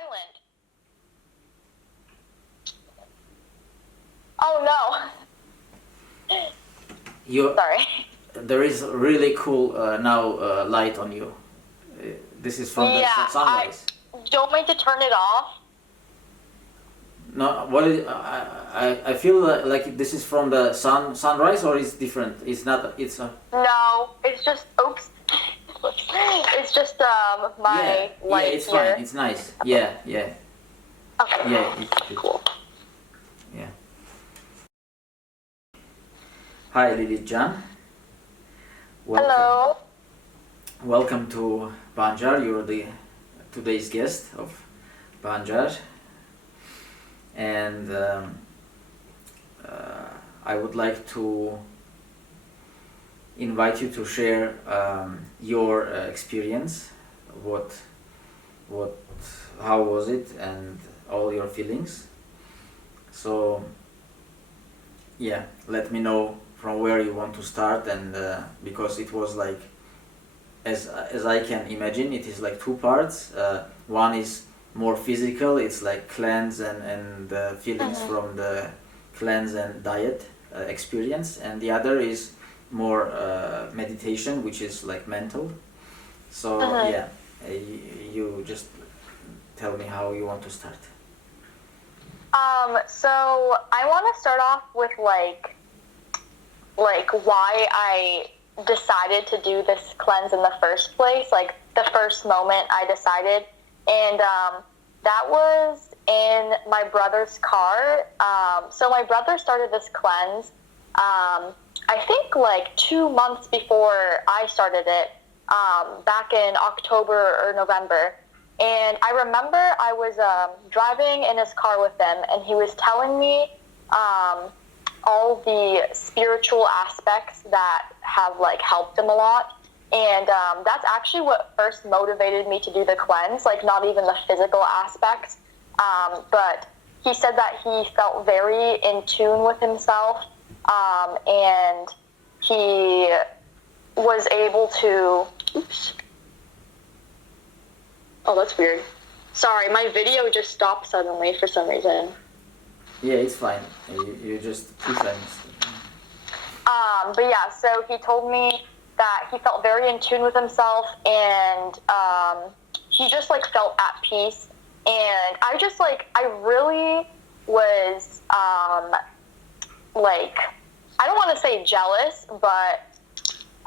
silent. Oh no. You, Sorry. there is really cool now light on you. This is from the sunrise. Do you want me to turn it off? No, what is, I feel like this is from the sunrise, or is different? It's not. It's No, it's just oops. It's just my light yeah, it's here. fine. It's nice. Yeah. Okay. Yeah, it's Cool. Yeah. Hi, Lilit Jan. Welcome. Hello. Welcome to Banjar. You're the today's guest of Banjar, and I would like to invite you to share your experience. What, how was it, and all your feelings. So, yeah, let me know from where you want to start, and because it was like, as I can imagine, it is like two parts. One is more physical, it's like cleanse and the feelings from the cleanse and diet experience, and the other is more meditation, which is like mental. So yeah, you just tell me how you want to start. So I want to start off with like why I decided to do this cleanse in the first place, like the first moment I decided, and that was in my brother's car. So my brother started this cleanse, I think like 2 months before I started it, back in October or November. And I remember I was driving in his car with him, and he was telling me all the spiritual aspects that have like helped him a lot. And that's actually what first motivated me to do the cleanse, like not even the physical aspects. But he said that he felt very in tune with himself, and he was able to... Oops. Oh, that's weird. Sorry, my video just stopped suddenly for some reason. Yeah, it's fine. You just two times. But yeah, so he told me that he felt very in tune with himself, and he just like felt at peace. And I just like, I really was like, I don't want to say jealous, but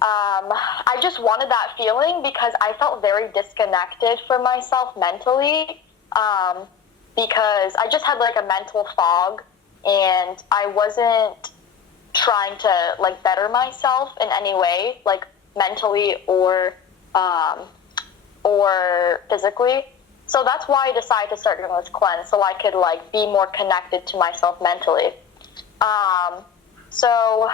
I just wanted that feeling because I felt very disconnected from myself mentally, because I just had like a mental fog, and I wasn't trying to like better myself in any way, like mentally or physically. So that's why I decided to start doing this cleanse, so I could like be more connected to myself mentally. So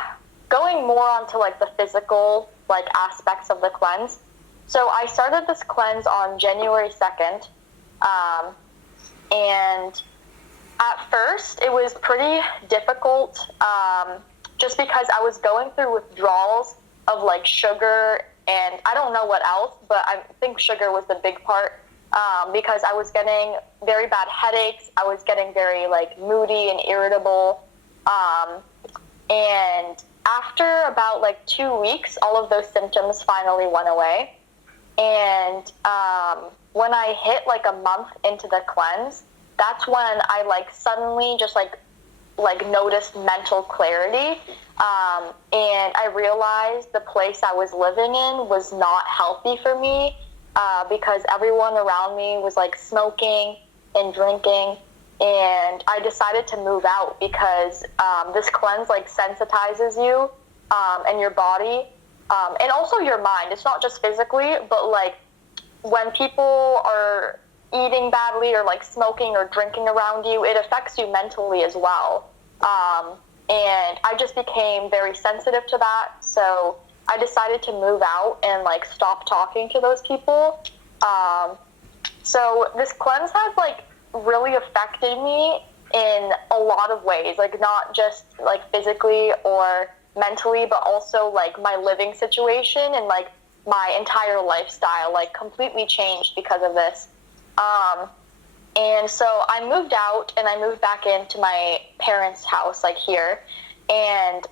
going more onto like the physical like aspects of the cleanse. So I started this cleanse on January 2nd. And at first it was pretty difficult, just because I was going through withdrawals of like sugar, and I don't know what else, but I think sugar was the big part, because I was getting very bad headaches. I was getting very like moody and irritable. And after about like 2 weeks, all of those symptoms finally went away. And when I hit like a month into the cleanse, that's when I like suddenly just like noticed mental clarity. And I realized the place I was living in was not healthy for me, because everyone around me was like smoking and drinking. And I decided to move out because this cleanse like sensitizes you, and your body, and also your mind. It's not just physically, but like when people are eating badly or like smoking or drinking around you, it affects you mentally as well. And I just became very sensitive to that. So I decided to move out and like stop talking to those people. So this cleanse has like really affected me in a lot of ways, like not just like physically or mentally, but also like my living situation and like my entire lifestyle like completely changed because of this. And so I moved out and I moved back into my parents' house, like here. And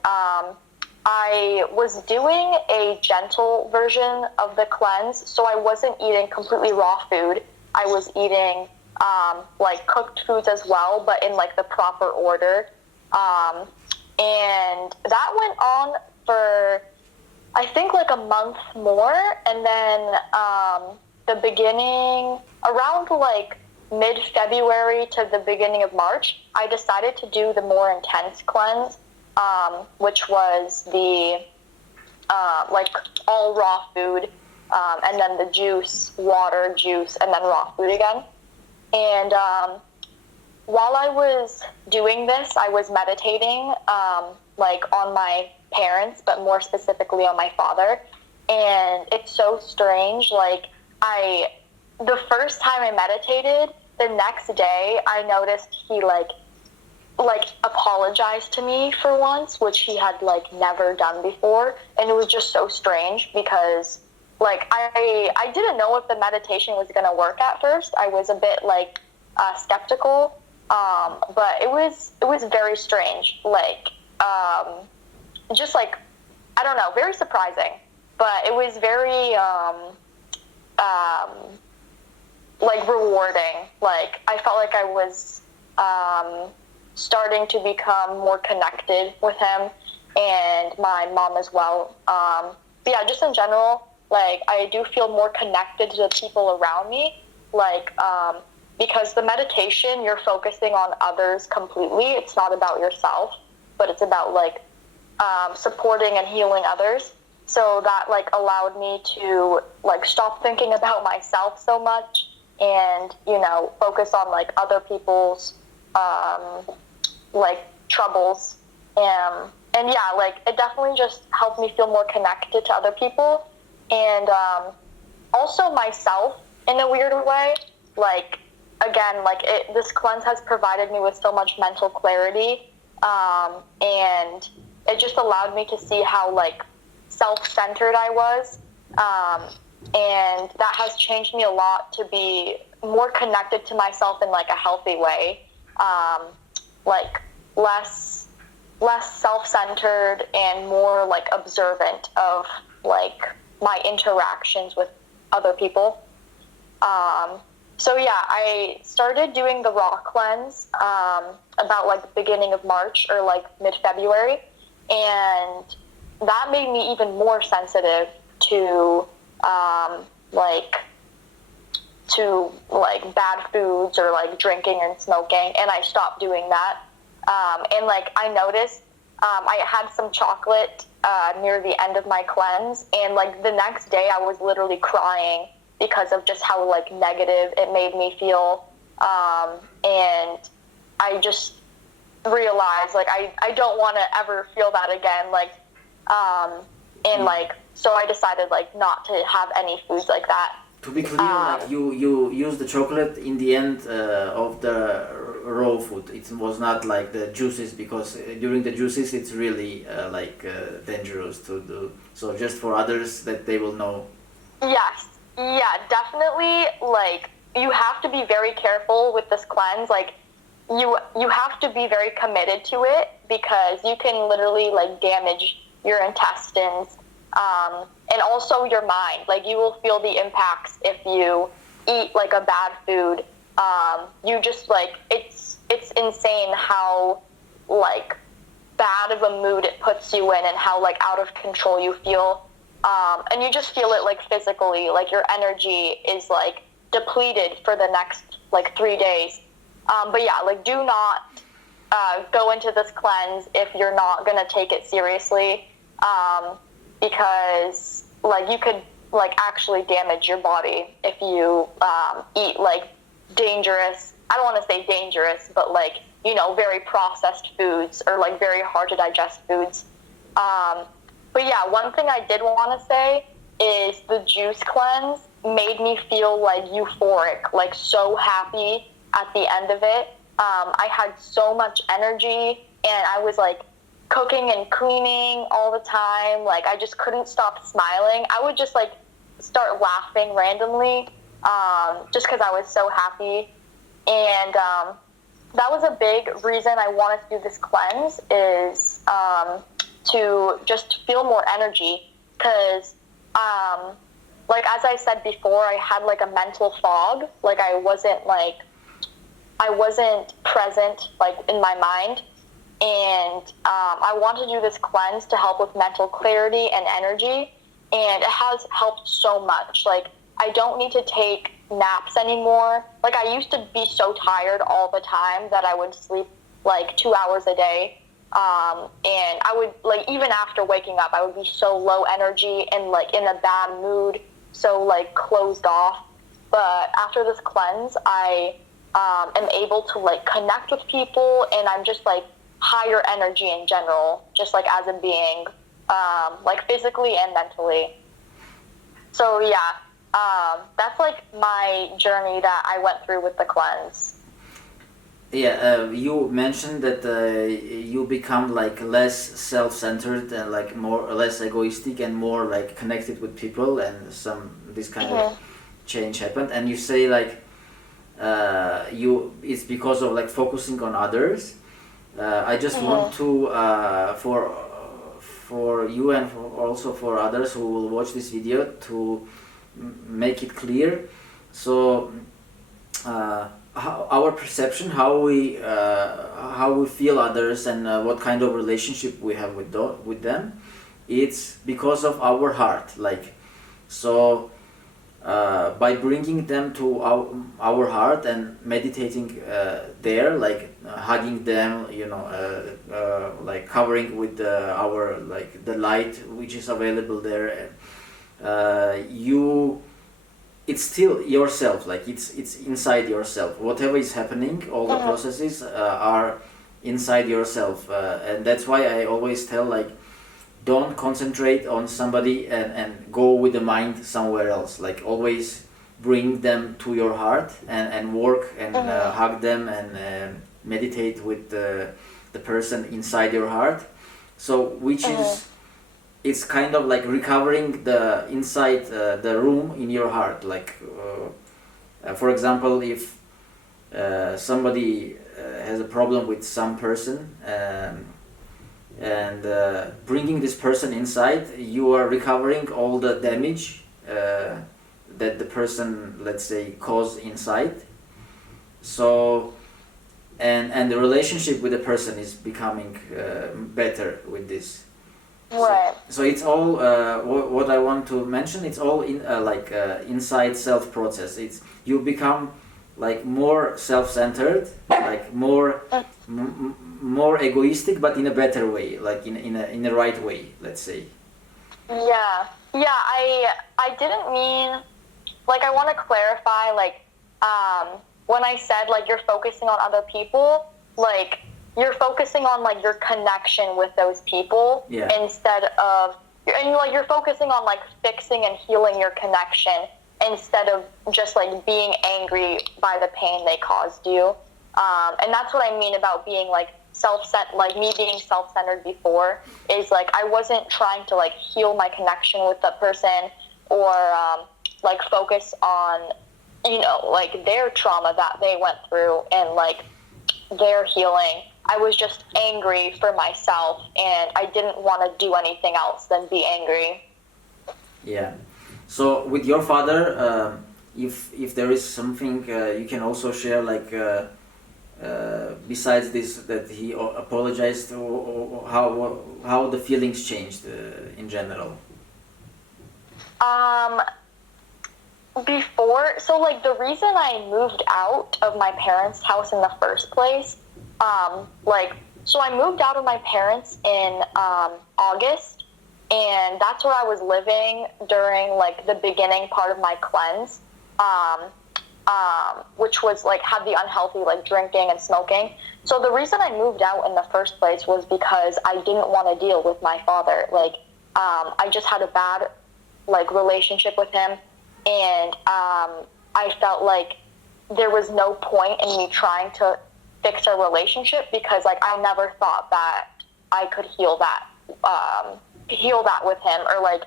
I was doing a gentle version of the cleanse. So I wasn't eating completely raw food. I was eating like cooked foods as well, but in like the proper order. And that went on for, I think, like a month more. And then the beginning, around like mid-February to the beginning of March, I decided to do the more intense cleanse, which was the like all raw food, and then the juice, water, juice, and then raw food again. And while I was doing this, I was meditating, like on my parents, but more specifically on my father. And it's so strange. Like the first time I meditated, the next day I noticed he like apologized to me for once, which he had like never done before. And it was just so strange because like I didn't know if the meditation was going to work at first. I was a bit like skeptical, but it was very strange. Like just like, I don't know, very surprising, but it was very like rewarding. Like I felt like I was starting to become more connected with him and my mom as well. But yeah, just in general, like I do feel more connected to the people around me, like because the meditation, you're focusing on others completely. It's not about yourself, but it's about like supporting and healing others. So that like allowed me to like stop thinking about myself so much and, you know, focus on like other people's like troubles. And yeah, like it definitely just helped me feel more connected to other people and also myself in a weird way. Like again, like this cleanse has provided me with so much mental clarity, and it just allowed me to see how like self-centered I was, and that has changed me a lot to be more connected to myself in like a healthy way, like less self-centered and more like observant of like my interactions with other people. So yeah, I started doing the raw cleanse about like the beginning of March or like mid-February, and that made me even more sensitive to bad foods or like drinking and smoking, and I stopped doing that. And like I noticed I had some chocolate near the end of my cleanse, and like the next day I was literally crying because of just how like negative it made me feel, and I just realized like I don't want to ever feel that again, like and like so I decided like not to have any foods like that. To be clear, like you use the chocolate in the end of the raw food. It was not like the juices, because during the juices it's really dangerous to do. So just for others that they will know. Yes, yeah, definitely. Like you have to be very careful with this cleanse. Like you have to be very committed to it because you can literally like damage your intestines. And also your mind. Like you will feel the impacts if you eat like a bad food. You just like it's insane how like bad of a mood it puts you in and how like out of control you feel. And you just feel it like physically, like your energy is like depleted for the next like 3 days. But yeah, like do not go into this cleanse if you're not gonna take it seriously. Because like you could like actually damage your body if you eat like dangerous, I don't want to say dangerous, but like, you know, very processed foods or like very hard to digest foods. But yeah, one thing I did want to say is the juice cleanse made me feel like euphoric, like so happy at the end of it. I had so much energy and I was like cooking and cleaning all the time. Like I just couldn't stop smiling. I would just like start laughing randomly, just because I was so happy. And that was a big reason I wanted to do this cleanse, is to just feel more energy, because like as I said before, I had like a mental fog. Like I wasn't present like in my mind. And I want to do this cleanse to help with mental clarity and energy, and it has helped so much. Like I don't need to take naps anymore. Like I used to be so tired all the time that I would sleep like 2 hours a day, and I would, like, even after waking up, I would be so low energy and like in a bad mood, so like closed off. But after this cleanse, I am able to like connect with people, and I'm just like higher energy in general, just like as a being, like physically and mentally. So yeah, that's like my journey that I went through with the cleanse. Yeah, you mentioned that you become like less self-centered and like less egoistic and more like connected with people, and this kind of change happened. And you say like it's because of like focusing on others. I just want to for you and also for others who will watch this video to make it clear. So our perception, how we feel others, and what kind of relationship we have with them, it's because of our heart. Like, so by bringing them to our heart and meditating there, like hugging them, like covering with our, like, the light which is available there, it's still yourself, like it's inside yourself. Whatever is happening, all the processes are inside yourself, and that's why I always tell, like, don't concentrate on somebody and go with the mind somewhere else. Like, always bring them to your heart and work and hug them and meditate with the person inside your heart. So which is, it's kind of like recovering the inside the room in your heart. Like for example, if somebody has a problem with some person, and bringing this person inside, you are recovering all the damage that the person, let's say, caused inside. So and the relationship with the person is becoming better with this. Right. So it's all what I want to mention. It's all in inside self process. It's, you become like more self-centered, like more more egoistic, but in a better way, like in a right way, let's say. Yeah. I didn't mean, like, I want to clarify, like, when I said like you're focusing on other people, like, you're focusing on like your connection with those people, instead of, and like you're focusing on like fixing and healing your connection instead of just like being angry by the pain they caused you. And that's what I mean about being like like me being self-centered before, is like I wasn't trying to like heal my connection with that person, or like focus on, like their trauma that they went through and like their healing. I was just angry for myself, and I didn't want to do anything else than be angry. Yeah. So with your father, if there is something you can also share, like besides this, that he apologized, or how the feelings changed in general. Before, so like the reason I moved out of my parents' house in the first place, so I moved out of my parents in August, and that's where I was living during like the beginning part of my cleanse, which was like had the unhealthy like drinking and smoking. So the reason I moved out in the first place was because I didn't want to deal with my father. Like I just had a bad like relationship with him, and I felt like there was no point in me trying to fix our relationship, because like I never thought that I could heal that with him, or like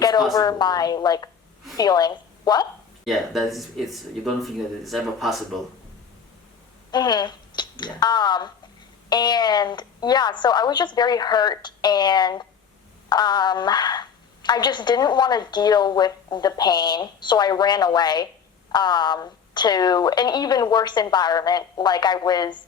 get over my like feelings. What? Yeah, that is, it's, you don't think that it's ever possible. Mm-hmm. Yeah. And yeah, so I was just very hurt, and I just didn't want to deal with the pain, so I ran away to an even worse environment. Like I was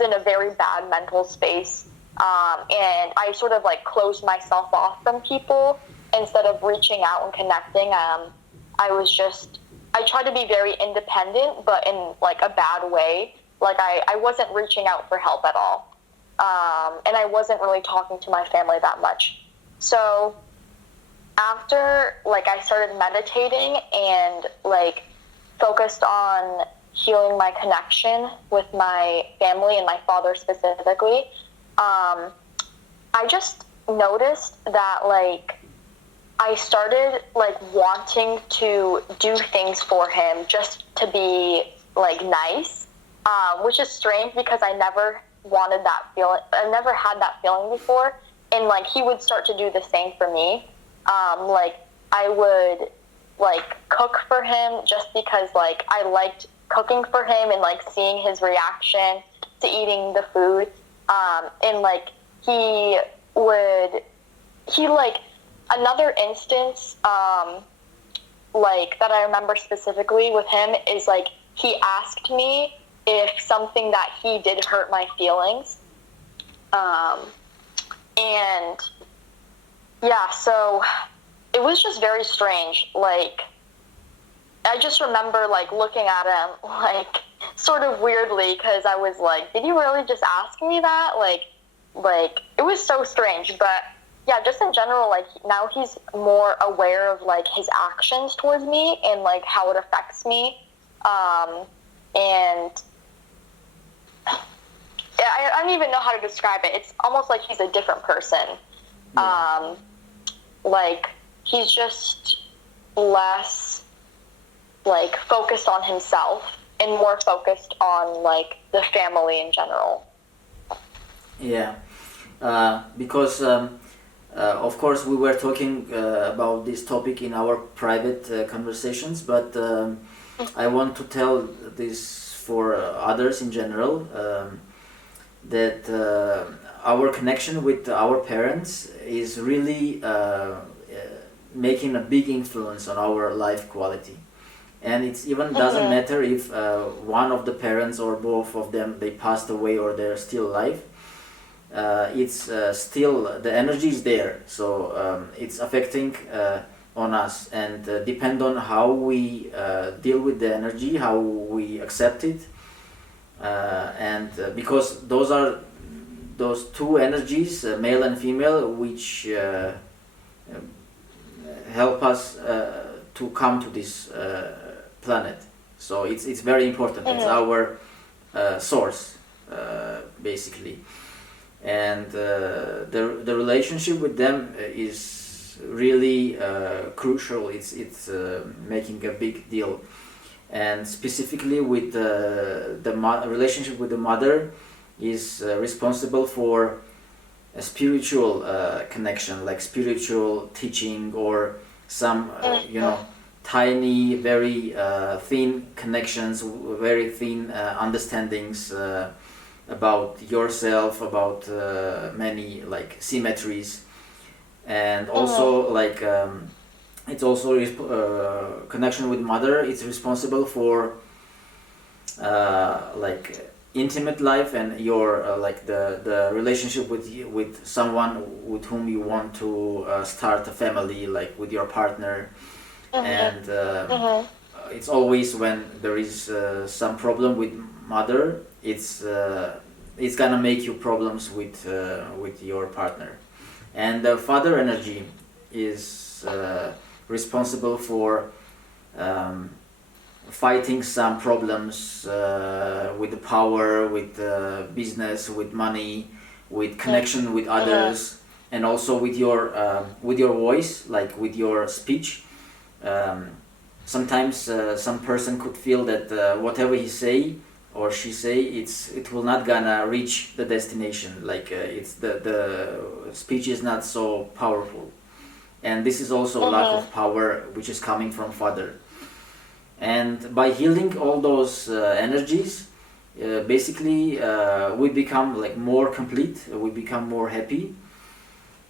in a very bad mental space, and I sort of like closed myself off from people instead of reaching out and connecting. I tried to be very independent, but in like a bad way. Like I wasn't reaching out for help at all, and I wasn't really talking to my family that much. So after like I started meditating and like focused on healing my connection with my family and my father specifically, I just noticed that like I started like wanting to do things for him just to be like nice, which is strange because I never wanted that feeling. I never had that feeling before, and like he would start to do the same for me. Like I would like cook for him just because like I liked cooking for him and like seeing his reaction to eating the food. And like he would he like another instance like that I remember specifically with him is like he asked me if something that he did hurt my feelings. And yeah, so it was just very strange. Like, I just remember, like, looking at him, like, sort of weirdly, because I was like, did you really just ask me that? Like, it was so strange. But, yeah, just in general, like, now he's more aware of, like, his actions towards me and, like, how it affects me. And I don't even know how to describe it. It's almost like he's a different person. Yeah. Like, he's just less, like, focused on himself and more focused on, like, the family in general. Yeah. Because of course we were talking about this topic in our private conversations, but I want to tell this for others in general, that our connection with our parents is really making a big influence on our life quality. And it even doesn't matter if one of the parents or both of them, they passed away or they're still alive. It's still, the energy is there, so it's affecting on us, and depend on how we deal with the energy, how we accept it, and because those two energies, male and female, which help us to come to this planet. So it's very important. It's our source, basically. And the relationship with them is really crucial. It's making a big deal, and specifically with the relationship with the mother is responsible for a spiritual connection, like spiritual teaching, or some tiny, very thin connections, very thin understandings about yourself, about many like symmetries, and also like it's also connection with mother. It's responsible for like intimate life and your like the relationship with someone with whom you want to start a family, like with your partner. And it's always when there is some problem with mother, it's gonna make you problems with your partner. And the father energy is responsible for fighting some problems with the power, with business, with money, with connection with others, and also with your voice, like with your speech. Sometimes some person could feel that whatever he say or she say, it will not gonna reach the destination. Like it's the speech is not so powerful, and this is also lack of power, which is coming from father. And by healing all those energies, basically we become like more complete, we become more happy,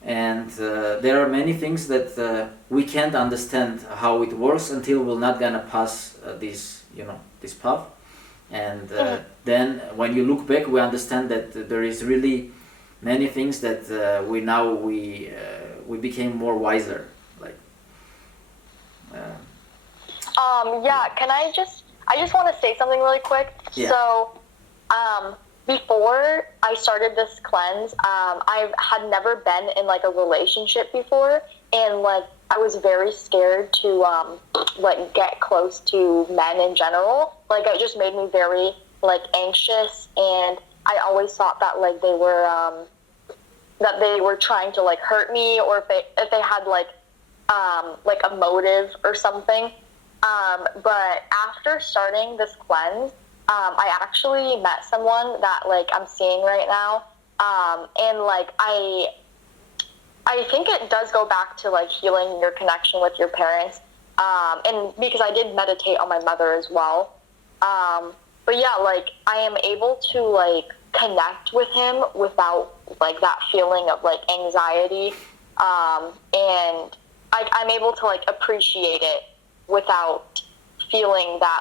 and there are many things that we can't understand how it works until we're not gonna pass this path, and then when you look back we understand that there is really many things that we became more wiser, like yeah, I just want to say something really quick. Yeah. So, before I started this cleanse, I had never been in like a relationship before, and like I was very scared to like get close to men in general. Like it just made me very like anxious, and I always thought that like they were trying to like hurt me, or if they had like a motive or something. But after starting this cleanse, I actually met someone that like I'm seeing right now, and like I think it does go back to like healing your connection with your parents, and because I did meditate on my mother as well, but yeah, like I am able to like connect with him without like that feeling of like anxiety, and I'm able to like appreciate it without feeling that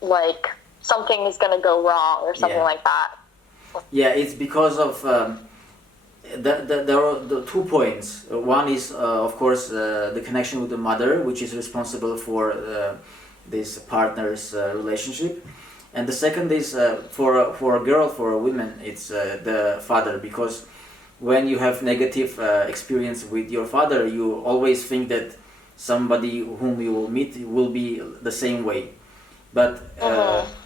like something is gonna go wrong or something like that. Yeah, it's because of there are the 2 points. One is of course the connection with the mother, which is responsible for this partner's relationship, and the second is for a girl, for a woman, it's the father, because when you have negative experience with your father, you always think that somebody whom you will meet will be the same way. But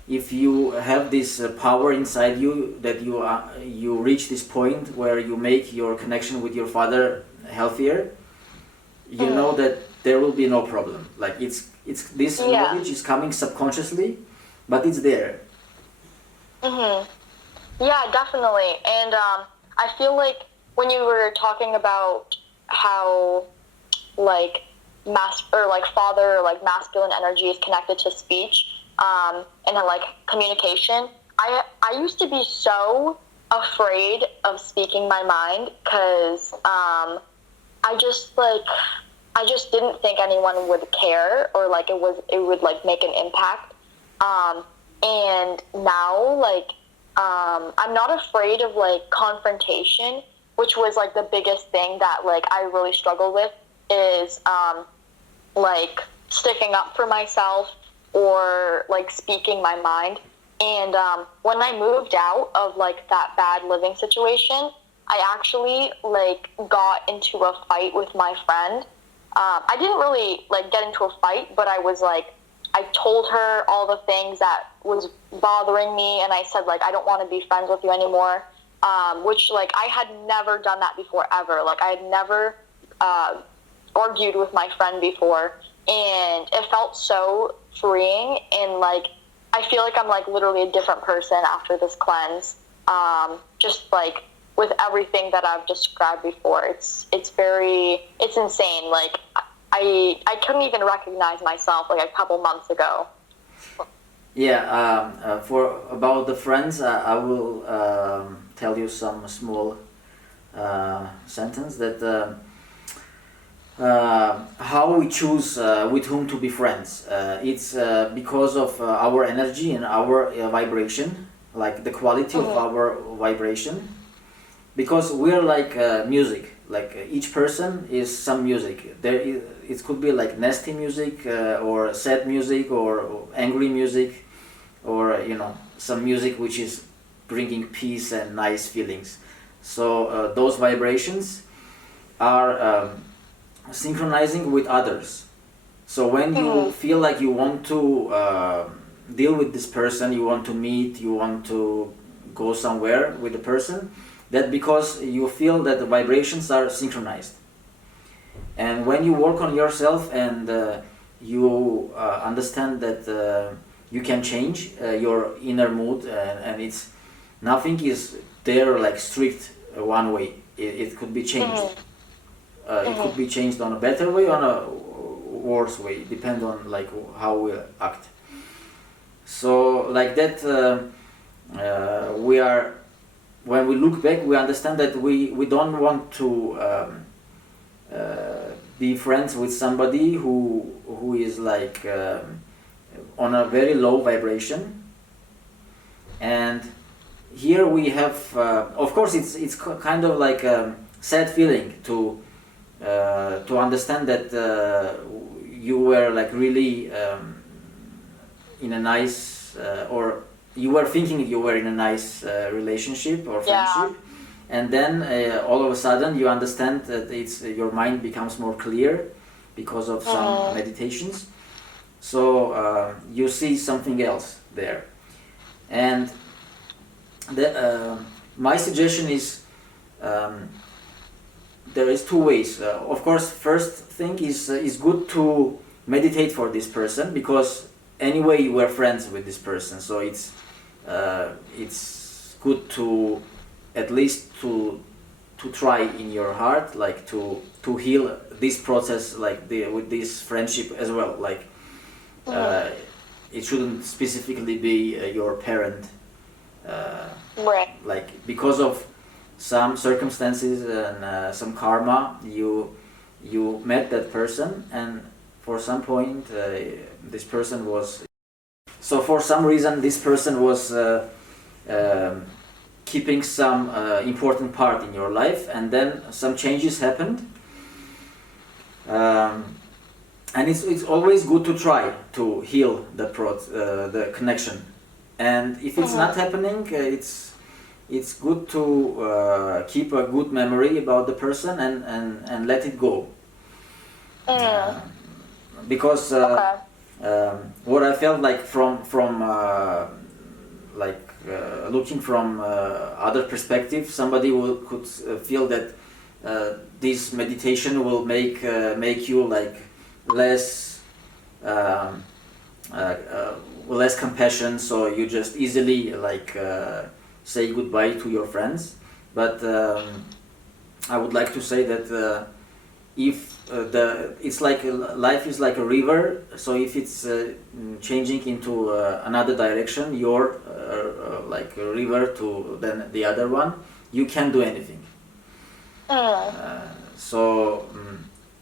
if you have this power inside you, that you reach this point where you make your connection with your father healthier, you know that there will be no problem. Like it's this knowledge is coming subconsciously, but it's there. Yeah, definitely. And I feel like when you were talking about how like father or like masculine energy is connected to speech, and then like communication, I used to be so afraid of speaking my mind, because I just didn't think anyone would care, or like it would like make an impact, and now like I'm not afraid of like confrontation, which was like the biggest thing that like I really struggled with, is like sticking up for myself or like speaking my mind. And when I moved out of like that bad living situation, I actually like got into a fight with my friend. I didn't really like get into a fight, but I told her all the things that was bothering me, and I said like I don't want to be friends with you anymore, which like I had never done that before ever. Like I had never argued with my friend before, and it felt so freeing, and like I feel like I'm like literally a different person after this cleanse. Just like with everything that I've described before, it's insane. Like I couldn't even recognize myself like a couple months ago. Yeah, for about the friends, I will tell you some small sentence that how we choose with whom to be friends. It's because of our energy and our vibration, like the quality of our vibration. Because we're like music, like each person is some music. It could be like nasty music, or sad music, or angry music, or some music which is bringing peace and nice feelings. So those vibrations are synchronizing with others. So when you feel like you want to deal with this person, you want to meet, you want to go somewhere with the person, that because you feel that the vibrations are synchronized. And when you work on yourself and you understand that you can change your inner mood, and it's nothing is there like strict one way. It could be changed. It could be changed on a better way, on a worse way, depend on like how we act. so like that, we are, when we look back, we understand that we don't want to be friends with somebody who is like on a very low vibration. And here we have, of course, it's kind of like a sad feeling to understand that you were like really in a nice or you were thinking you were in a nice relationship or friendship, and then all of a sudden you understand that your mind becomes more clear because of some meditations. So you see something else there, and my suggestion is there is two ways. Of course, first thing is good to meditate for this person, because anyway you were friends with this person, so it's good to at least to try in your heart, like to heal this process, like with this friendship as well. Like it shouldn't specifically be your parent, Right. like because of some circumstances and some karma, you met that person, and for some point this person was, so for some reason this person was keeping some important part in your life, and then some changes happened, and it's always good to try to heal the connection. And if it's not happening, it's good to keep a good memory about the person and let it go. Because what I felt like from looking from other perspective, somebody could feel that this meditation will make you like less less compassion, so you just easily like say goodbye to your friends. But I would like to say that if it's like life is like a river, so if it's changing into another direction, your like a river to then the other one, you can't do anything.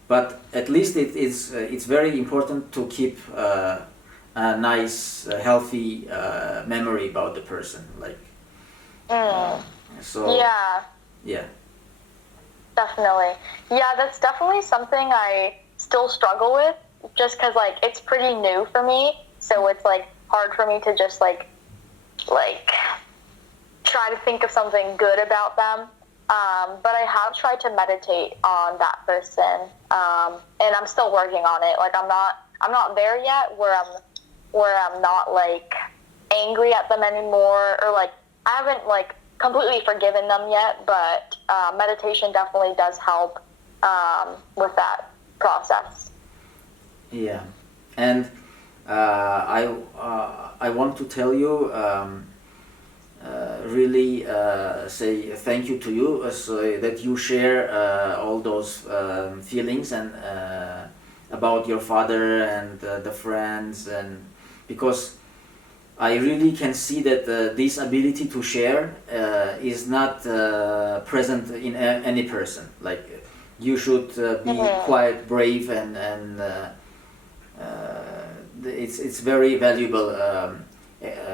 But at least it's very important to keep a nice, healthy memory about the person, like. So. Yeah. Definitely. Yeah, that's definitely something I still struggle with, just because like it's pretty new for me, so it's like hard for me to just like try to think of something good about them. But I have tried to meditate on that person, and I'm still working on it. Like I'm not there yet where I'm not like angry at them anymore, or like I haven't like completely forgiven them yet, but meditation definitely does help with that process. Yeah, and I want to tell you really say thank you to you, so that you share all those feelings and about your father and the friends, and because I really can see that this ability to share is not present in any person. Like you should be quite brave, and it's very valuable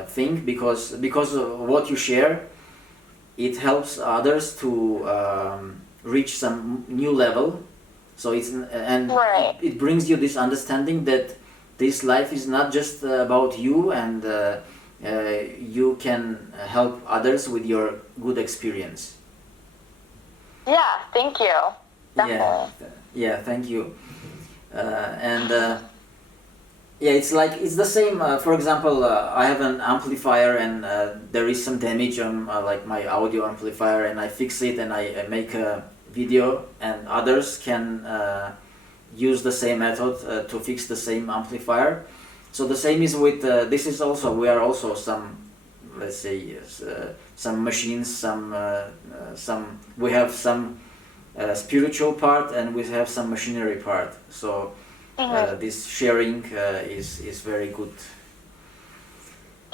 thing, because of what you share, it helps others to reach some new level. So it brings you this understanding that this life is not just about you, and you can help others with your good experience. Yeah, thank you. Definitely. Yeah, thank you. Yeah, it's the same. For example, I have an amplifier, and there is some damage on like my audio amplifier, and I fix it, and I make a video, and others can use the same method to fix the same amplifier. So the same is with this is also, we are also some, let's say, some machines, some we have some spiritual part, and we have some machinery part. So this sharing is very good.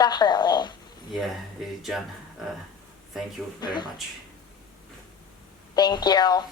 Definitely. Yeah, John, thank you very much. Thank you.